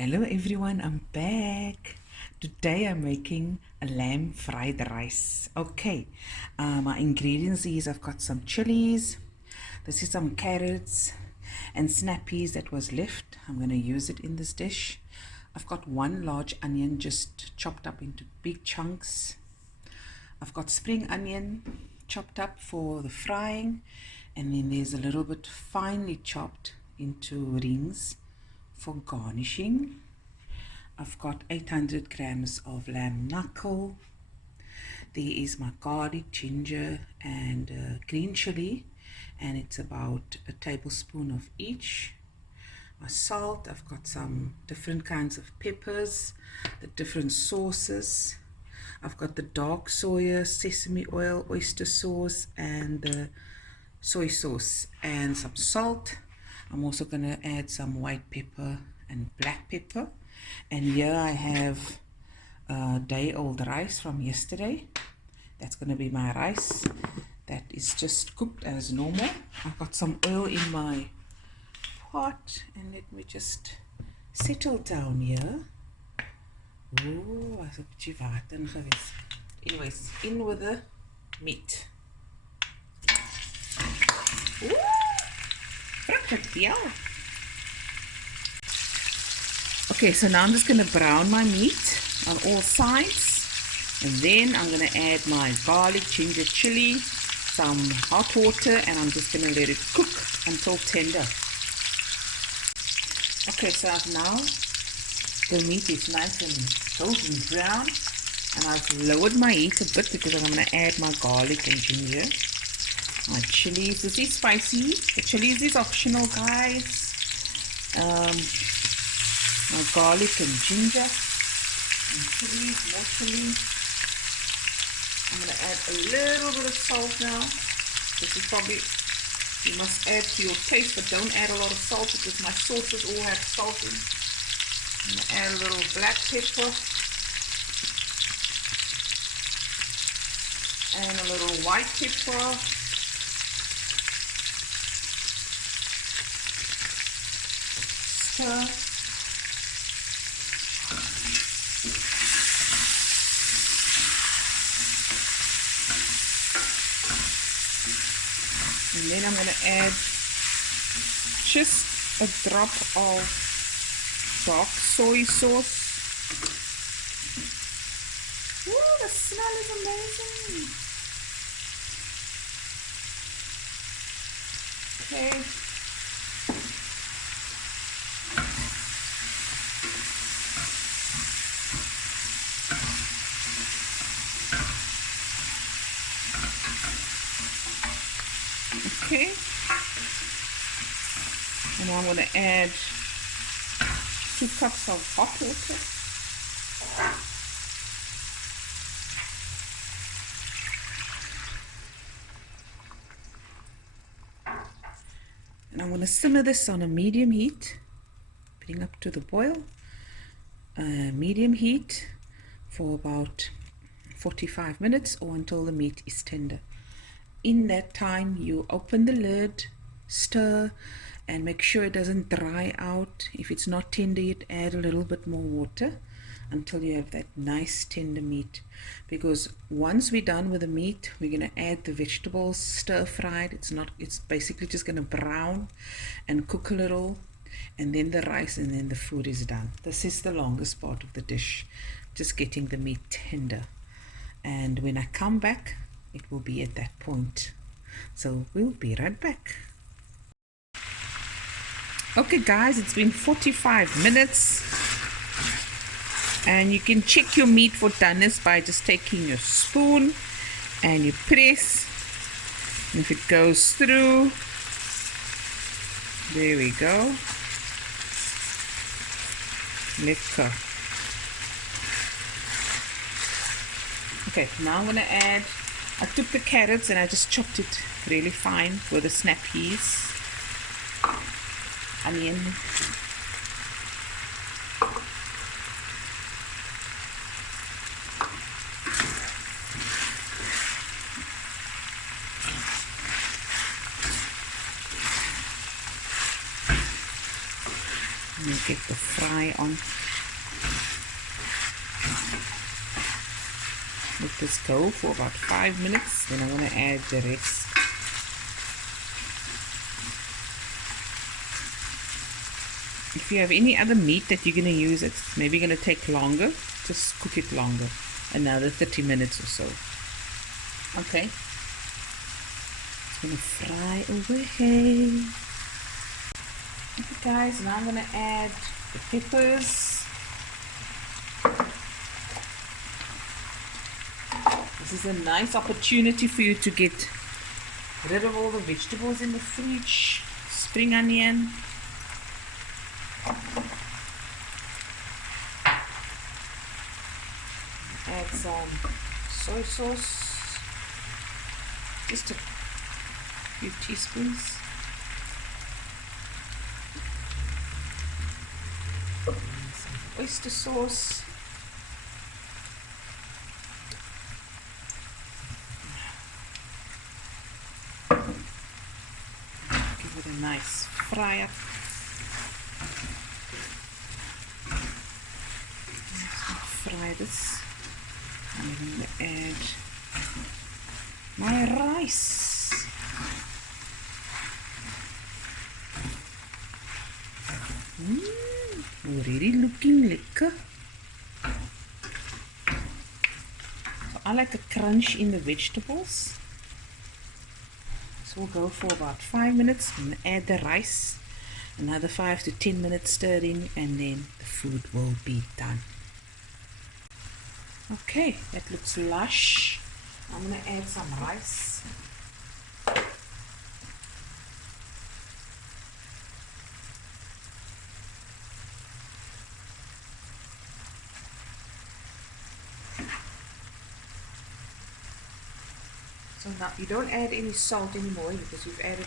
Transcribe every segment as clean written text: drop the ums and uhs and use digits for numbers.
Hello everyone, I'm back. Today I'm making a lamb fried rice. Okay, my ingredients is I've got some chilies, this is some carrots and snap peas that was left. I'm going to use it in this dish. I've got one large onion just chopped up into big chunks. I've got spring onion chopped up for the frying, and then there's a little bit finely chopped into rings for garnishing. I've got 800 grams of lamb knuckle. There is my garlic, ginger and green chili, and it's about a tablespoon of each. My salt, I've got some different kinds of peppers, the different sauces. I've got the dark soya, sesame oil, oyster sauce and the soy sauce and some salt. I'm also going to add some white pepper and black pepper. And here I have day-old rice from yesterday. That's going to be my rice. That is just cooked as normal. I've got some oil in my pot, and let me just settle down here. Ooh, was 'n bietjie water in gewees. Anyways, in with the meat. Ooh, frikadel. Okay, so now I'm just going to brown my meat on all sides, and then I'm going to add my garlic, ginger, chili, some hot water, and I'm just going to let it cook until tender. Okay, so now the meat is nice and golden brown, and I've lowered my heat a bit because I'm going to add my garlic and ginger, my chilies. This is spicy. The chilies is optional, guys. My garlic and ginger and chilies, more chili. I'm going to add a little bit of salt now. This is probably, you must add to your taste, but don't add a lot of salt because my sauces all have salt in. I'm going to add a little black pepper and a little white pepper. Stir. And then I'm going to add just a drop of dark soy sauce. Ooh, the smell is amazing. Okay. Okay, and I'm going to add 2 cups of hot water. And I'm going to simmer this on a medium heat, bring up to the boil, medium heat for about 45 minutes or until the meat is tender. In that time, you open the lid, stir, and make sure it doesn't dry out. If it's not tender yet, add a little bit more water until you have that nice tender meat. Because once we're done with the meat, we're going to add the vegetables, stir fried. It's basically just going to brown and cook a little, and then the rice, and then the food is done. This is the longest part of the dish, just getting the meat tender. And when I come back, it will be at that point. So we'll be right back. Okay guys, it's been 45 minutes, and you can check your meat for doneness by just taking your spoon and you press, and if it goes through, there we go. Lekker. Okay, now I'm going to add, I took the carrots and I just chopped it really fine with the snap peas, onion, and then get the fry on. Let this go for about 5 minutes, then I'm going to add the rest. If you have any other meat that you're going to use, it's maybe going to take longer, just cook it longer, another 30 minutes or so. Okay, it's going to fry away. Okay guys, now I'm going to add the peppers. This is a nice opportunity for you to get rid of all the vegetables in the fridge. Spring onion. Add some soy sauce, just a few teaspoons. Some oyster sauce. Give it a nice fry up. Fry this. I'm going to add my rice. Already looking lekker. So I like a crunch in the vegetables. So we'll go for about 5 minutes and add the rice. Another 5 to 10 minutes stirring, and then the food will be done. Okay, that looks lush. I'm going to add some rice. So now you don't add any salt anymore because you've added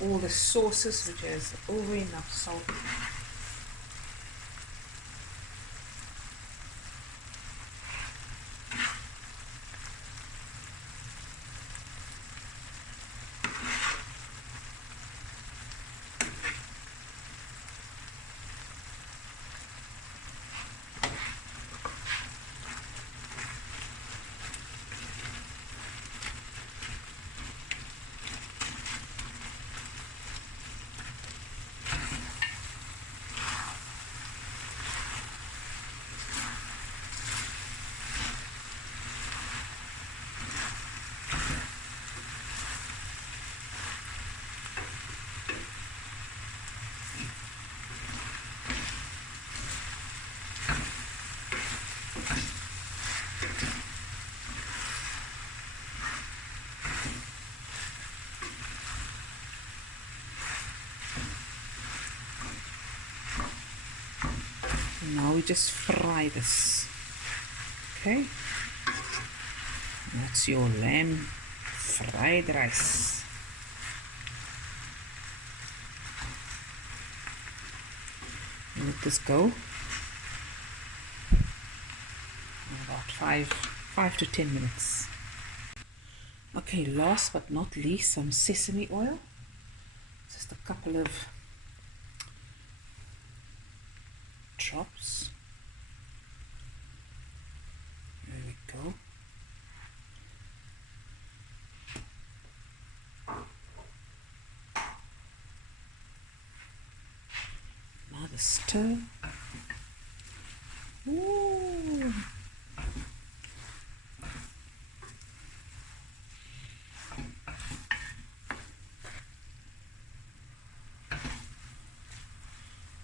all the sauces, which has over enough salt. Now we just fry this. Okay, that's your lamb fried rice. Let this go about 5 to 10 minutes. Okay, last but not least, some sesame oil. Just a couple of drops. There we go. Another stir. Ooh.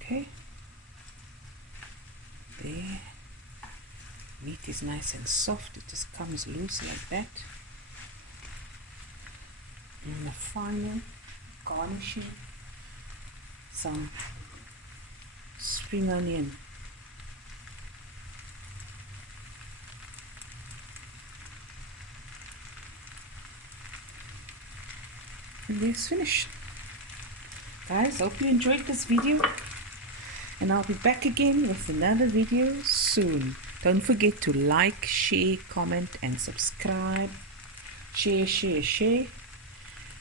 Okay. There. Meat is nice and soft. It just comes loose like that. And the final garnishing, some spring onion. And it's finished. Guys, hope you enjoyed this video, and I'll be back again with another video soon. Don't forget to like, share, comment and subscribe. Share.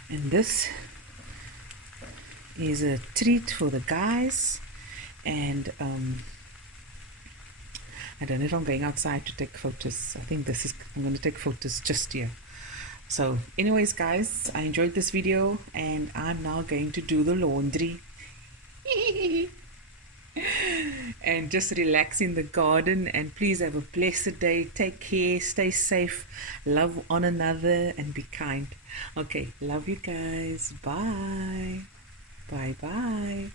And this is a treat for the guys, and I don't know if I'm going outside to take photos. I think I'm going to take photos just here. So anyways, guys, I enjoyed this video and I'm now going to do the laundry and just relax in the garden. And please have a blessed day. Take care, stay safe, love one another and be kind. Okay, love you guys. Bye. Bye bye.